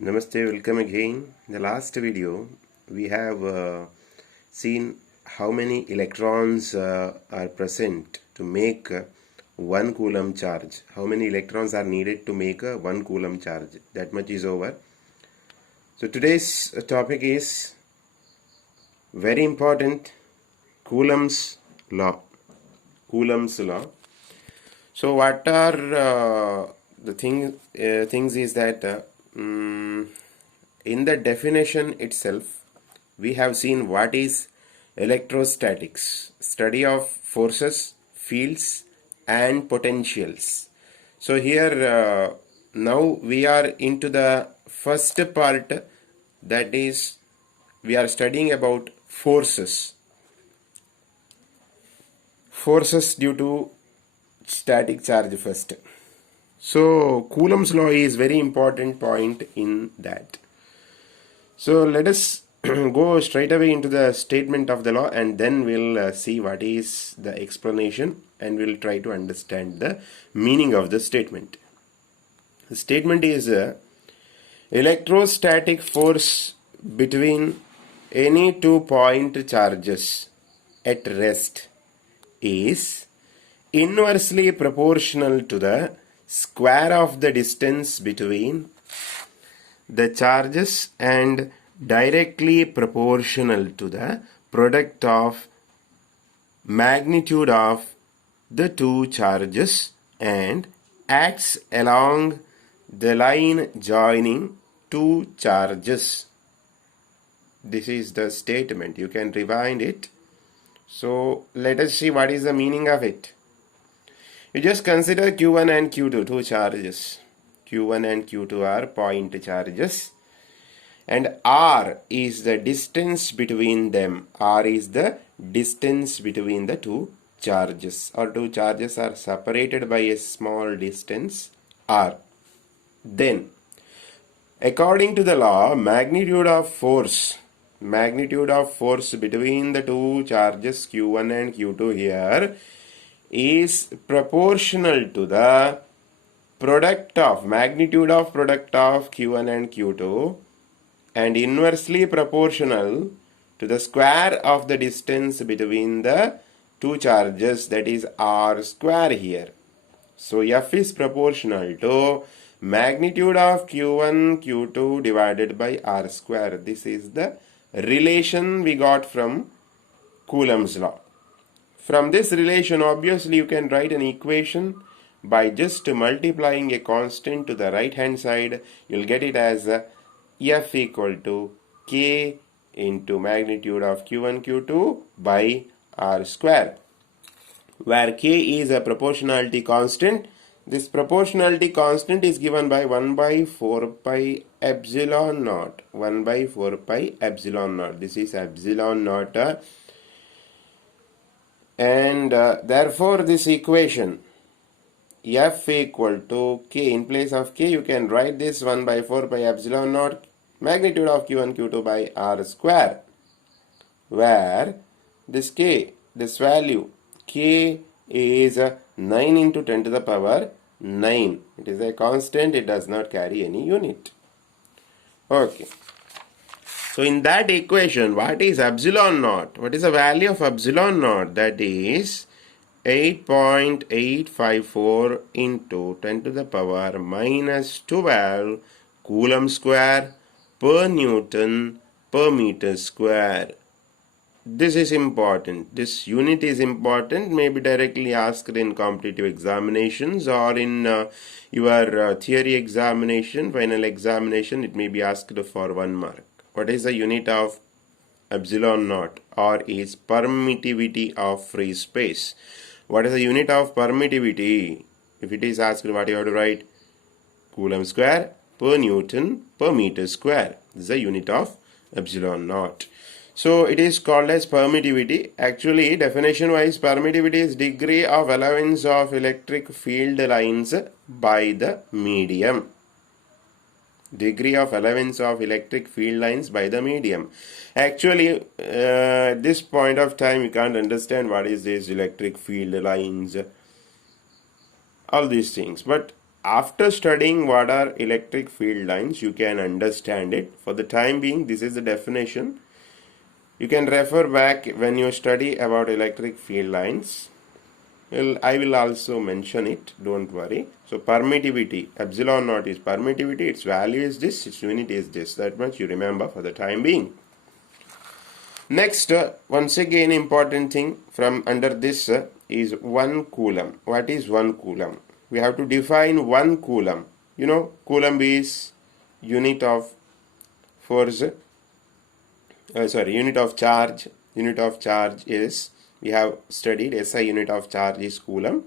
Namaste, welcome again. In the last video, we have seen how many electrons are present to make 1 coulomb charge. How many electrons are needed to make a 1 coulomb charge. That much is over. So today's topic is very important, Coulomb's law. Coulomb's law. So what are the things is that in the definition itself, we have seen what is electrostatics, study of forces, fields and potentials. So here now we are into the first part, that is we are studying about forces due to static charge first. So Coulomb's law is very important point in that. So let us go straight away into the statement of the law, and then we'll see what is the explanation, and we'll try to understand the meaning of the statement. The statement is electrostatic force between any 2 point charges at rest is inversely proportional to the square of the distance between the charges and directly proportional to the product of magnitude of the 2 charges and acts along the line joining 2 charges. This is the statement. You can rewind it. So let us see what is the meaning of it. You just consider Q1 and Q2, 2 charges. Q1 and Q2 are point charges, and R is the distance between them. R is the distance between the 2 charges, or 2 charges are separated by a small distance R. Then, according to the law, magnitude of force between the 2 charges Q1 and Q2 here is proportional to the magnitude of product of Q1 and Q2 and inversely proportional to the square of the distance between the 2 charges, that is R square here. So F is proportional to magnitude of Q1 Q2 divided by R square. This is the relation we got from Coulomb's law. From this relation, obviously you can write an equation by just multiplying a constant to the right hand side. You'll get it as F equal to K into magnitude of Q1 Q2 by R square, where K is a proportionality constant. This proportionality constant is given by 1 by 4 pi epsilon naught. 1 by 4 pi epsilon naught. This is epsilon naught. And therefore this equation F equal to K, in place of K you can write this 1 by 4 pi epsilon naught magnitude of Q1 Q2 by R square, where this K, this value K is 9 into 10 to the power 9. It is a constant, it does not carry any unit. Okay. So in that equation, what is epsilon naught? What is the value of epsilon naught? That is 8.854 into 10 to the power minus 12 Coulomb square per Newton per meter square. This is important. This unit is important. May be directly asked in competitive examinations or in your theory examination, final examination. It may be asked for 1 mark. What is the unit of epsilon naught, or is permittivity of free space? What is the unit of permittivity? If it is asked, what you have to write? Coulomb square per Newton per meter square. This is the unit of epsilon naught. So it is called as permittivity. Actually, definition wise, permittivity is degree of allowance of electric field lines by the medium. Degree of allowance of electric field lines by the medium. Actually, at this point of time, you can't understand what is this electric field lines, all these things. But after studying what are electric field lines, you can understand it. For the time being, this is the definition. You can refer back when you study about electric field lines. Well, I will also mention it, don't worry. So permittivity, epsilon naught is permittivity, its value is this, its unit is this. That much you remember for the time being. Next, once again important thing from under this is 1 coulomb. What is 1 coulomb? We have to define 1 coulomb. You know, coulomb is unit of force, unit of charge. Unit of charge is, we have studied SI unit of charge is coulomb.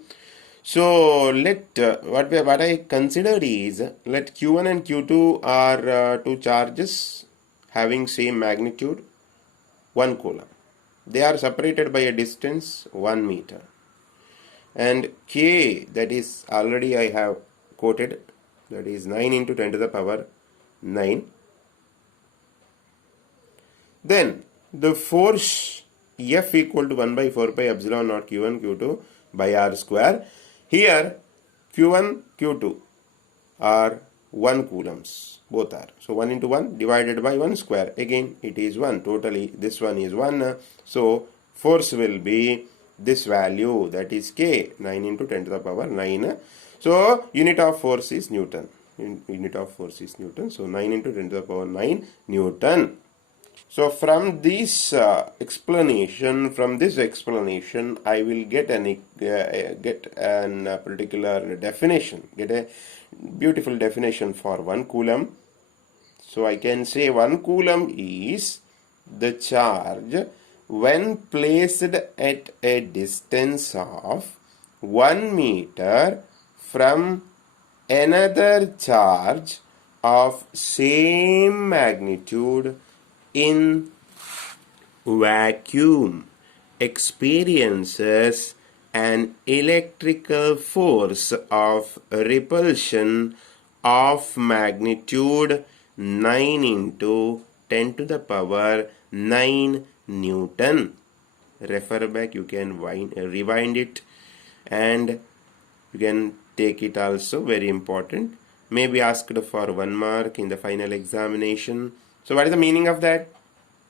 So let what I considered is, let Q1 and Q2 are two charges having same magnitude, 1 coulomb. They are separated by a distance 1 meter. And K, that is already I have quoted, that is 9 into 10 to the power 9. Then the force F equal to 1 by 4 pi epsilon naught Q1 Q2 by R square. Here Q1 Q2 are 1 coulombs, both are. So 1 into 1 divided by 1 square. Again it is 1. Totally this one is 1. So force will be this value, that is K, 9 into 10 to the power 9. So unit of force is Newton. Unit of force is Newton. So 9 into 10 to the power 9 Newton. So from this explanation, I will get an particular definition, get a beautiful definition for 1 coulomb. So I can say 1 coulomb is the charge when placed at a distance of 1 meter from another charge of same magnitude in vacuum experiences an electrical force of repulsion of magnitude 9 into 10 to the power 9 Newton. Refer back, you can rewind it and you can take it also, very important. May be asked for 1 mark in the final examination. So what is the meaning of that?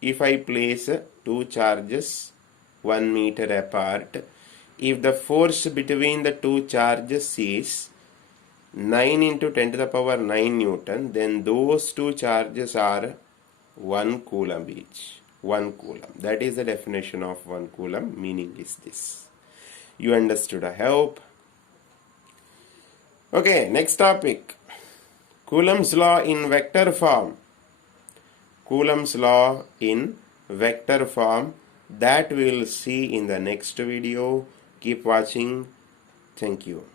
If I place two charges 1 meter apart, if the force between the two charges is 9 into 10 to the power 9 Newton, then those two charges are 1 coulomb each. 1 coulomb. That is the definition of 1 coulomb. Meaning is this. You understood, I hope. Okay, next topic. Coulomb's law in vector form. Coulomb's law in vector form, that we will see in the next video. Keep watching. Thank you.